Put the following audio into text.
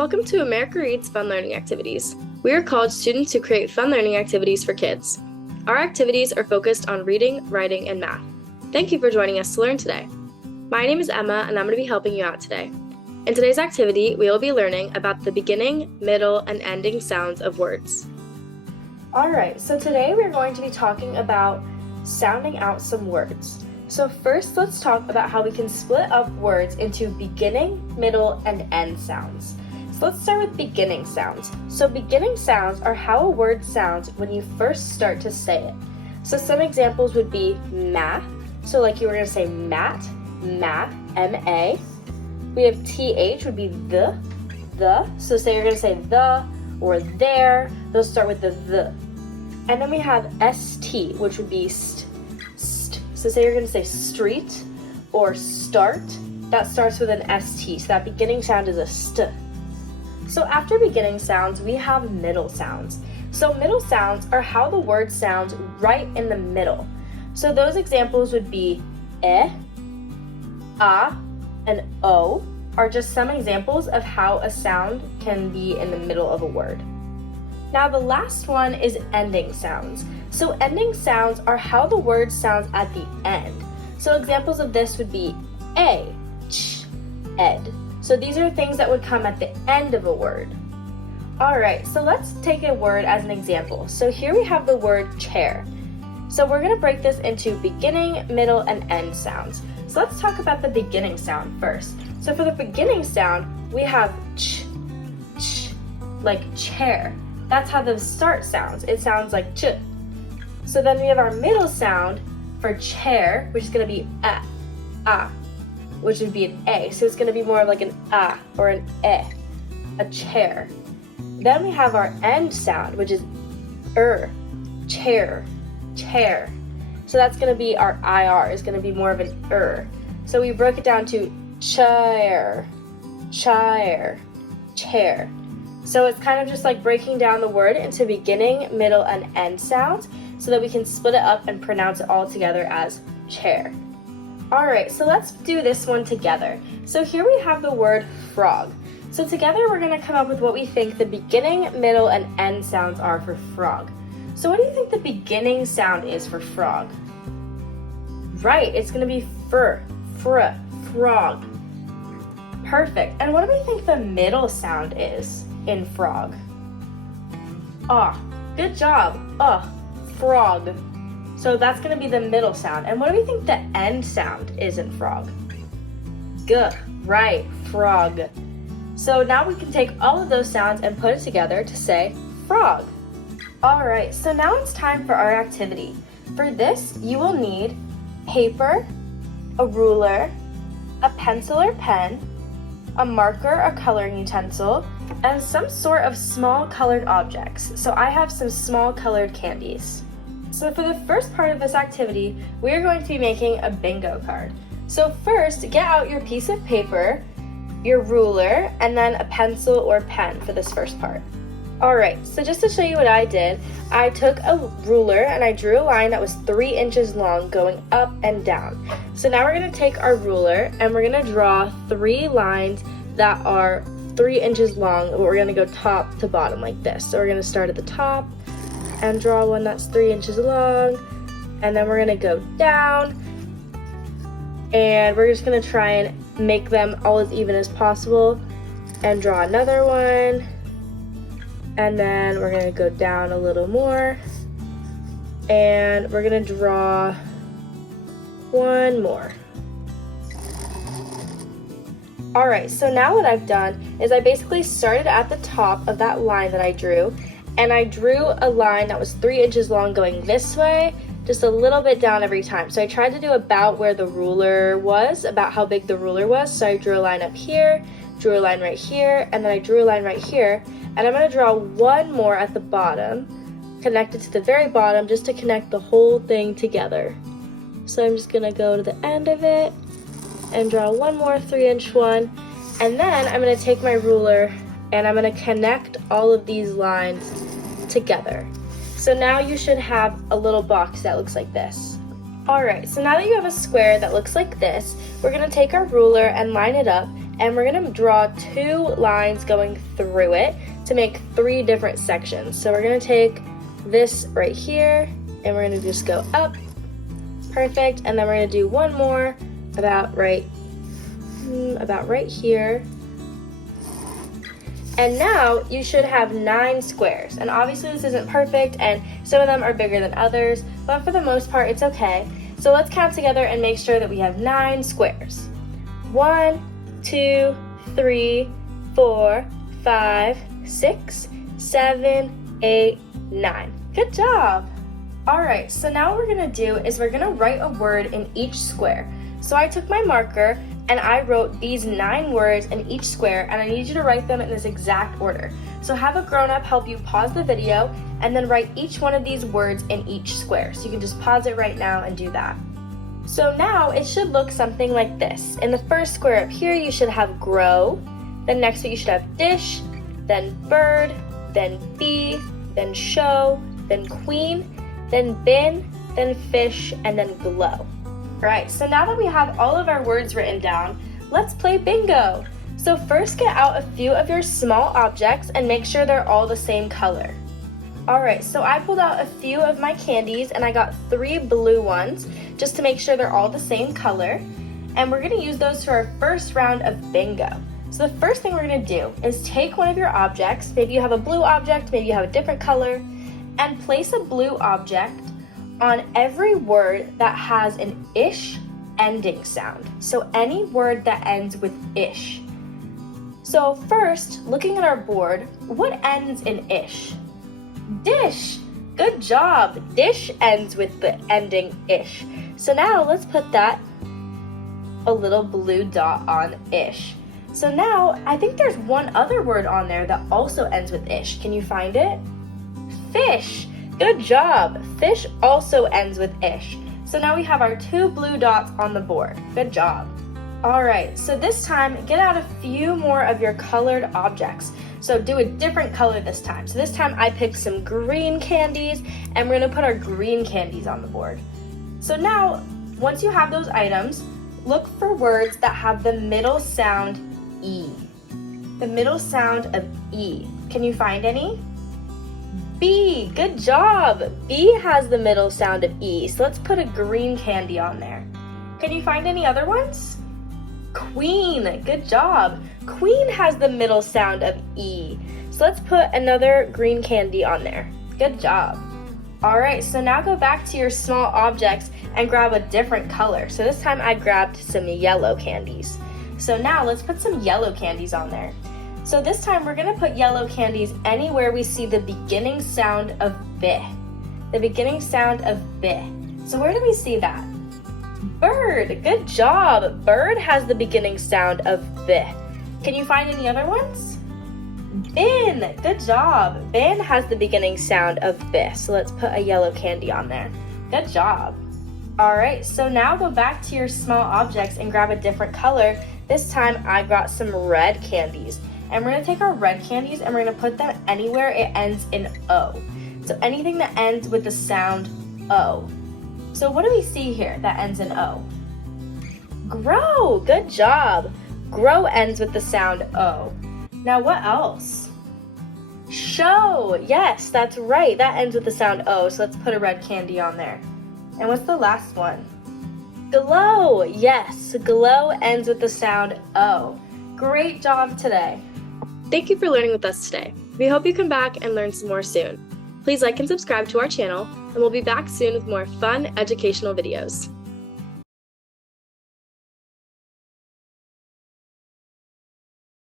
Welcome to America Reads Fun Learning Activities. We are college students who create fun learning activities for kids. Our activities are focused on reading, writing, and math. Thank you for joining us to learn today. My name is Emma, and I'm going to be helping you out today. In today's activity, we will be learning about the beginning, middle, and ending sounds of words. Alright, so today we're going to be talking about sounding out some words. So first, let's talk about how we can split up words into beginning, middle, and end sounds. So let's start with beginning sounds. So beginning sounds are how a word sounds when you first start to say it. So some examples would be math. So like you were going to say math, M-A. We have TH would be the. So say you're going to say the or there. Those start with the. And then we have ST, which would be st. So say you're going to say street or start. That starts with an ST. So that beginning sound is a st. So after beginning sounds, we have middle sounds. So middle sounds are how the word sounds right in the middle. So those examples would be and o are just some examples of how a sound can be in the middle of a word. Now the last one is ending sounds. So ending sounds are how the word sounds at the end. So examples of this would be a, ch, ed. So these are things that would come at the end of a word. Alright, so let's take a word as an example. So here we have the word chair. So we're going to break this into beginning, middle, and end sounds. So let's talk about the beginning sound first. So for the beginning sound, we have ch, like chair. That's how the start sounds. It sounds like ch. So then we have our middle sound for chair, which is going to be a, which would be an A. So it's going to be more of like an a or an a chair. Then we have our end sound, which is chair. So that's going to be our IR, is going to be more of an So we broke it down to chair. So it's kind of just like breaking down the word into beginning, middle, and end sounds so that we can split it up and pronounce it all together as chair. Alright, so let's do this one together. So here we have the word frog. So together we're going to come up with what we think the beginning, middle, and end sounds are for frog. So what do you think the beginning sound is for frog? Right, it's going to be frog. Perfect. And what do we think the middle sound is in frog? Good job. Frog. So that's going to be the middle sound. And what do we think the end sound is in frog? Right, frog. So now we can take all of those sounds and put it together to say frog. Alright, so now it's time for our activity. For this, you will need paper, a ruler, a pencil or pen, a marker or coloring utensil, and some sort of small colored objects. So I have some small colored candies. So for the first part of this activity, we are going to be making a bingo card. So first, get out your piece of paper, your ruler, and then a pencil or pen for this first part. Alright, so just to show you what I did, I took a ruler and I drew a line that was 3 inches long going up and down. So now we're going to take our ruler and we're going to draw 3 lines that are 3 inches long, but we're going to go top to bottom like this. So we're going to start at the top and draw one that's 3 inches long, and then we're going to go down, and we're just going to try and make them all as even as possible, and draw another one, and then we're going to go down a little more, and we're going to draw one more. Alright, so now what I've done is I basically started at the top of that line that I drew, and I drew a line that was 3 inches long going this way, just a little bit down every time. So I tried to do about where the ruler was, about how big the ruler was. So I drew a line up here, drew a line right here, and then I drew a line right here. And I'm going to draw one more at the bottom, connected to the very bottom, just to connect the whole thing together. So I'm just going to go to the end of it and draw one more 3-inch one. And then I'm going to take my ruler and I'm going to connect all of these lines together. So now you should have a little box that looks like this. Alright, so now that you have a square that looks like this, we're going to take our ruler and line it up and we're gonna draw 2 lines going through it to make 3 different sections. So we're gonna take this right here, and we're gonna just go up, perfect, and then we're gonna do one more about right here. And now you should have 9 squares. And obviously this isn't perfect, and some of them are bigger than others, but for the most part it's okay. So let's count together and make sure that we have 9 squares. 1, 2, 3, 4, 5, 6, 7, 8, 9. Good job! Alright, so now what we're gonna do is we're gonna write a word in each square. So I took my marker and I wrote these 9 words in each square, and I need you to write them in this exact order. So have a grown-up help you pause the video and then write each one of these words in each square. So you can just pause it right now and do that. So now it should look something like this. In the first square up here, you should have grow. Then next to it, you should have dish, then bird, then bee, then show, then queen, then bin, then fish, and then glow. Right, so now that we have all of our words written down, let's play bingo. So first get out a few of your small objects and make sure they're all the same color. Alright, so I pulled out a few of my candies and I got 3 blue ones just to make sure they're all the same color. And we're going to use those for our first round of bingo. So the first thing we're going to do is take one of your objects, maybe you have a blue object, maybe you have a different color, and place a blue object on every word that has an ish ending sound. So any word that ends with ish. So first, looking at our board, what ends in ish? Dish! Good job! Dish ends with the ending ish. So now let's put a little blue dot on ish. So now I think there's one other word on there that also ends with ish. Can you find it? Fish! Good job! Fish also ends with ish. So now we have our 2 blue dots on the board. Good job. Alright, so this time get out a few more of your colored objects. So do a different color this time. So this time I picked some green candies, and we're going to put our green candies on the board. So now, once you have those items, look for words that have the middle sound E. The middle sound of E. Can you find any? B, good job. B has the middle sound of E, so let's put a green candy on there. Can you find any other ones? Queen, good job. Queen has the middle sound of E, so let's put another green candy on there. Good job. Alright, so now go back to your small objects and grab a different color. So this time I grabbed some yellow candies. So now let's put some yellow candies on there. So this time we're going to put yellow candies anywhere we see the beginning sound of B. The beginning sound of B. So where do we see that? Bird. Good job. Bird has the beginning sound of B. Can you find any other ones? Bin. Good job. Bin has the beginning sound of B. So let's put a yellow candy on there. Good job. Alright, so now go back to your small objects and grab a different color. This time I got some red candies. And we're going to take our red candies and we're going to put them anywhere it ends in O. So anything that ends with the sound O. So what do we see here that ends in O? Grow! Good job! Grow ends with the sound O. Now what else? Show! Yes, that's right. That ends with the sound O. So let's put a red candy on there. And what's the last one? Glow! Yes, glow ends with the sound O. Great job today. Thank you for learning with us today. We hope you come back and learn some more soon. Please like and subscribe to our channel, and we'll be back soon with more fun educational videos.